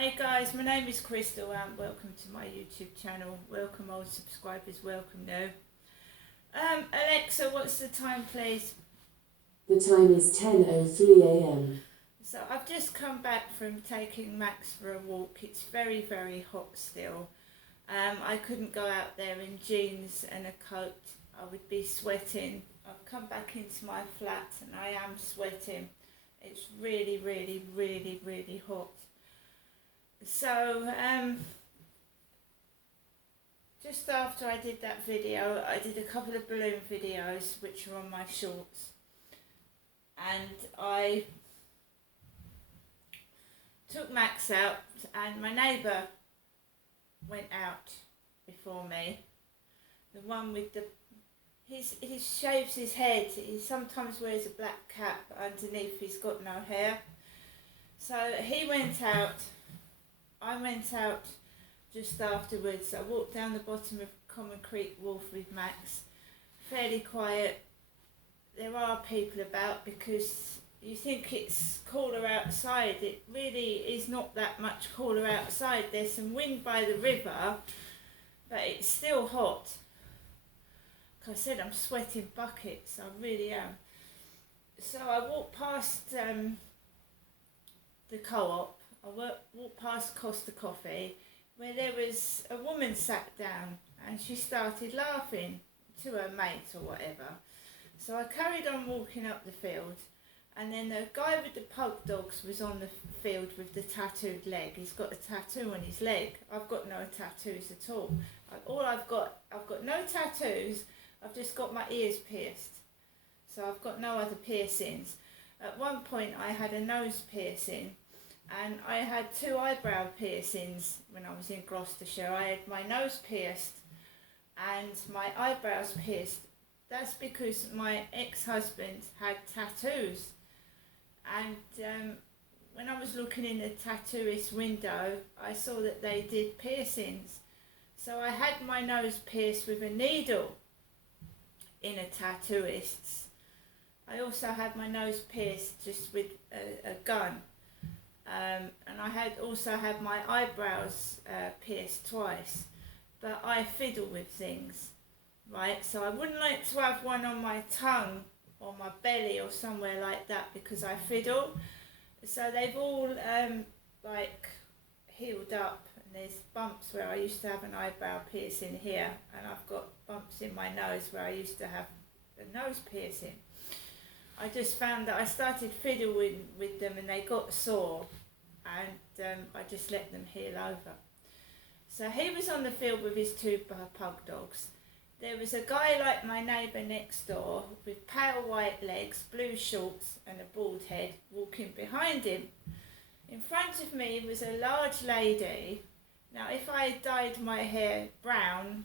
Hi guys, my name is Crystal and welcome to my YouTube channel. Welcome old subscribers, welcome new. Alexa, what's the time please? The time is 10:03 a.m. So I've just come back from taking Max for a walk. It's very, very hot still. I couldn't go out there in jeans and a coat. I would be sweating. I've come back into my flat and I am sweating. It's really, really, really, really hot. So, just after I did that video, I did a couple of balloon videos which are on my shorts. And I took Max out and my neighbour went out before me. The one with the, he shaves his head, he sometimes wears a black cap underneath, he's got no hair. So he went out, I went out just afterwards. I walked down the bottom of Common Creek Wharf with Max, fairly quiet. There are people about because you think it's cooler outside. It really is not that much cooler outside. There's some wind by the river, but it's still hot. Like I said, I'm sweating buckets, I really am. So I walked past the co-op. I walked past Costa Coffee where there was a woman sat down and she started laughing to her mate or whatever. So I carried on walking up the field and then the guy with the pug dogs was on the field with the tattooed leg. He's got a tattoo on his leg. I've got no tattoos at all. I've got no tattoos, I've just got my ears pierced. So I've got no other piercings. At one point I had a nose piercing and I had 2 eyebrow piercings when I was in Gloucestershire. I had my nose pierced and my eyebrows pierced. That's because my ex-husband had tattoos. And when I was looking in the tattooist window, I saw that they did piercings. So I had my nose pierced with a needle in a tattooist's. I also had my nose pierced just with a gun. And I also had my eyebrows pierced twice. But I fiddle with things, right? So I wouldn't like to have one on my tongue or my belly or somewhere like that because I fiddle. So they've all like healed up, and there's bumps where I used to have an eyebrow piercing here, and I've got bumps in my nose where I used to have a nose piercing. I just found that I started fiddling with them and they got sore, and I just let them heal over. So he was on the field with his 2 pug dogs. There was a guy like my neighbour next door with pale white legs, blue shorts and a bald head walking behind him. In front of me was a large lady. Now if I had dyed my hair brown,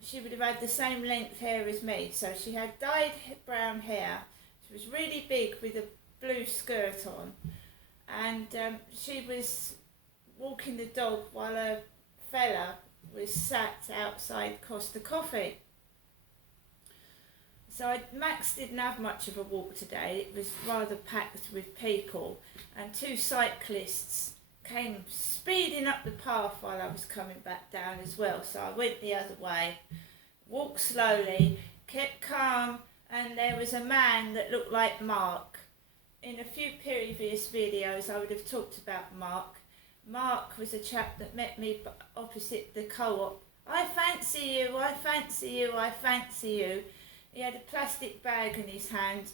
she would have had the same length hair as me. So she had dyed brown hair. She was really big with a blue skirt on, and she was walking the dog while a fella was sat outside Costa Coffee. So Max didn't have much of a walk today. It was rather packed with people, and 2 cyclists came speeding up the path while I was coming back down as well. So I went the other way, walked slowly, kept calm, and there was a man that looked like Mark. In a few previous videos I would have talked about Mark. Mark was a chap that met me opposite the co-op. I fancy you, I fancy you, I fancy you. He had a plastic bag in his hand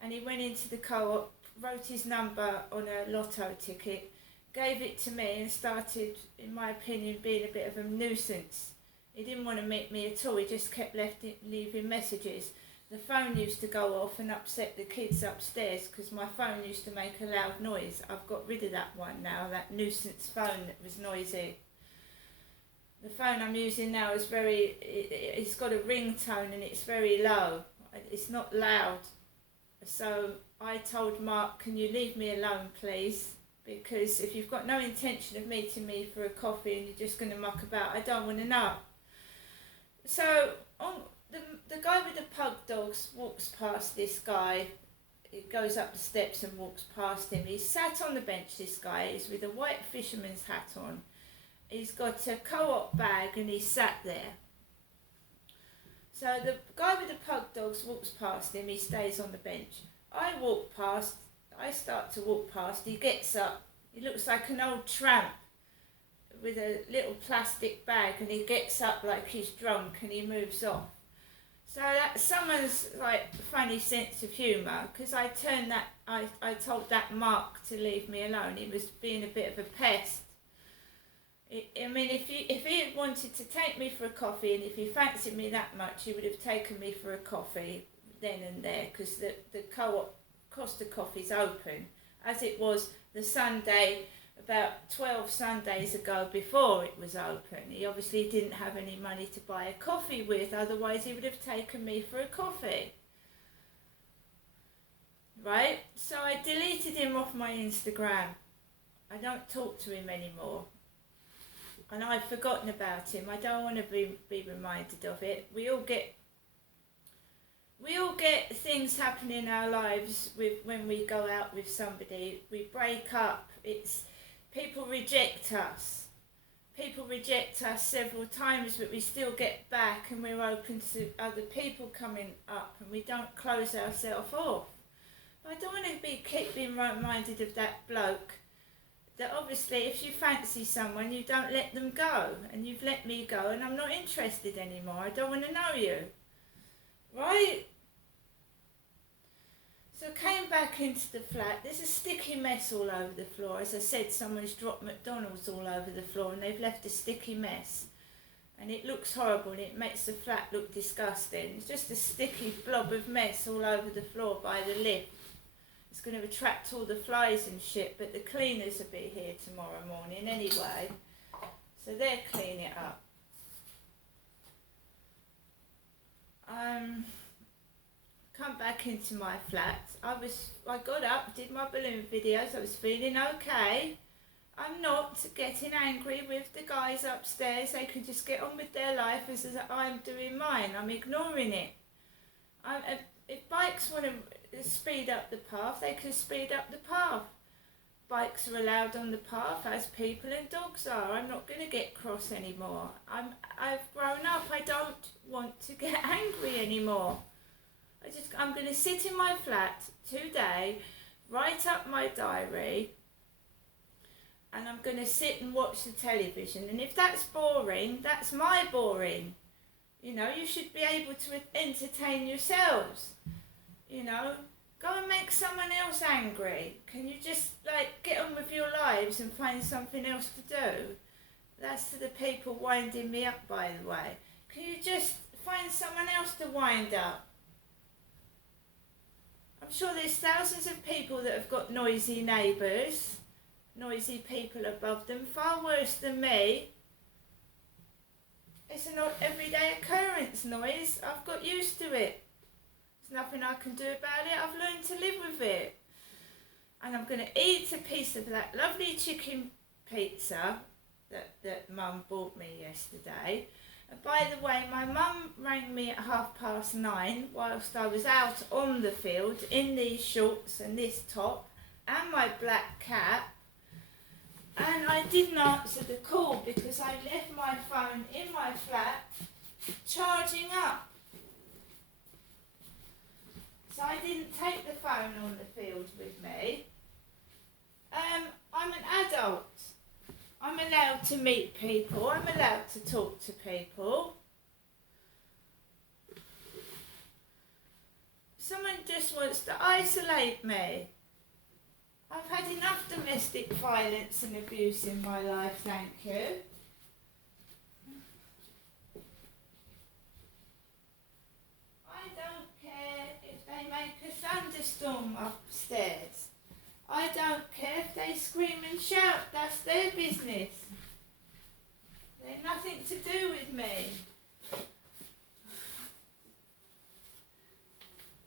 and he went into the co-op, wrote his number on a lotto ticket, gave it to me and started, in my opinion, being a bit of a nuisance. He didn't want to meet me at all, he just kept leaving messages. The phone used to go off and upset the kids upstairs because my phone used to make a loud noise. I've got rid of that one now, that nuisance phone that was noisy. The phone I'm using now is it's got a ringtone and it's very low. It's not loud. So I told Mark, can you leave me alone please? Because if you've got no intention of meeting me for a coffee and you're just going to muck about, I don't want to know. So the guy with the pug dogs walks past this guy he goes up the steps and walks past him. He's sat on the bench, this guy. He's with a white fisherman's hat on. He's got a Co-op bag and he's sat there. So the guy with the pug dogs walks past him, he stays on the bench. I start to walk past, he gets up. He looks like an old tramp with a little plastic bag, and he gets up like he's drunk and he moves off. So that's someone's like funny sense of humour, because I told that Mark to leave me alone. He was being a bit of a pest. I mean, if he had wanted to take me for a coffee, and if he fancied me that much, he would have taken me for a coffee then and there, because the Co-op Costa Coffee's open, as it was the Sunday, about 12 Sundays ago before it was open. He obviously didn't have any money to buy a coffee with, otherwise he would have taken me for a coffee. Right? So I deleted him off my Instagram. I don't talk to him anymore. And I've forgotten about him. I don't want to be reminded of it. We all get things happen in our lives when we go out with somebody. We break up. People reject us. People reject us several times, but we still get back, and we're open to other people coming up, and we don't close ourselves off. But I don't want to keep being reminded of that bloke. That obviously, if you fancy someone, you don't let them go, and you've let me go, and I'm not interested anymore. I don't want to know you, right? So I came back into the flat. There's a sticky mess all over the floor. As I said, someone's dropped McDonald's all over the floor, and they've left a sticky mess, and it looks horrible, and it makes the flat look disgusting. It's just a sticky blob of mess all over the floor by the lift. It's going to attract all the flies and shit, but the cleaners will be here tomorrow morning anyway, so they'll clean it up. Come back into my flat. I got up, did my balloon videos. I was feeling okay. I'm not getting angry with the guys upstairs. They can just get on with their life as I'm doing mine. I'm ignoring it. If bikes want to speed up the path, they can speed up the path. Bikes are allowed on the path as people and dogs are. I'm not going to get cross anymore. I've grown up. I don't want to get angry anymore. I'm going to sit in my flat today, write up my diary, and I'm going to sit and watch the television. And if that's boring, that's my boring. You know, you should be able to entertain yourselves. You know, go and make someone else angry. Can you just, get on with your lives and find something else to do? That's to the people winding me up, by the way. Can you just find someone else to wind up? I'm sure there's thousands of people that have got noisy neighbours, noisy people above them, far worse than me. It's an everyday occurrence, noise. I've got used to it. There's nothing I can do about it. I've learned to live with it. And I'm going to eat a piece of that lovely chicken pizza that Mum bought me yesterday. And by the way, my mum rang me at 9:30 whilst I was out on the field in these shorts and this top and my black cap. And I didn't answer the call because I left my phone in my flat charging up. So I didn't take the phone on the field with me. I'm an adult. I'm allowed to meet people. I'm allowed to talk to people. Someone just wants to isolate me. I've had enough domestic violence and abuse in my life, thank you. I don't care if they make a thunderstorm upstairs. I don't care if they scream and shout, that's their business. They've nothing to do with me.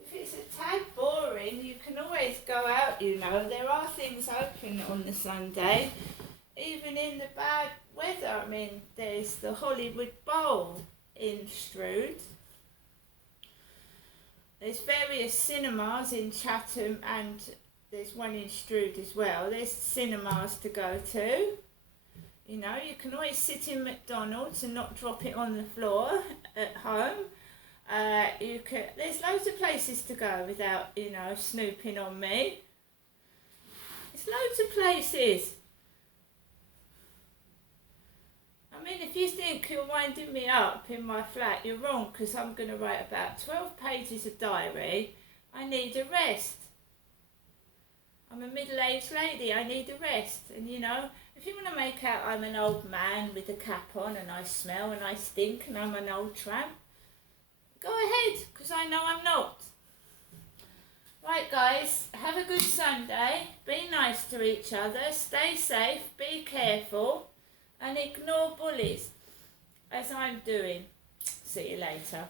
If it's a tad boring, you can always go out, you know. There are things open on the Sunday, even in the bad weather. I mean, there's the Hollywood Bowl in Strood. There's various cinemas in Chatham and there's one in Strood as well. There's cinemas to go to. You know, you can always sit in McDonald's and not drop it on the floor at home. There's loads of places to go without, you know, snooping on me. There's loads of places. I mean, if you think you're winding me up in my flat, you're wrong, because I'm going to write about 12 pages of diary. I need a rest. I'm a middle-aged lady, I need a rest. And you know, if you want to make out I'm an old man with a cap on and I smell and I stink and I'm an old tramp, go ahead, because I know I'm not. Right guys, have a good Sunday, be nice to each other, stay safe, be careful and ignore bullies, as I'm doing. See you later.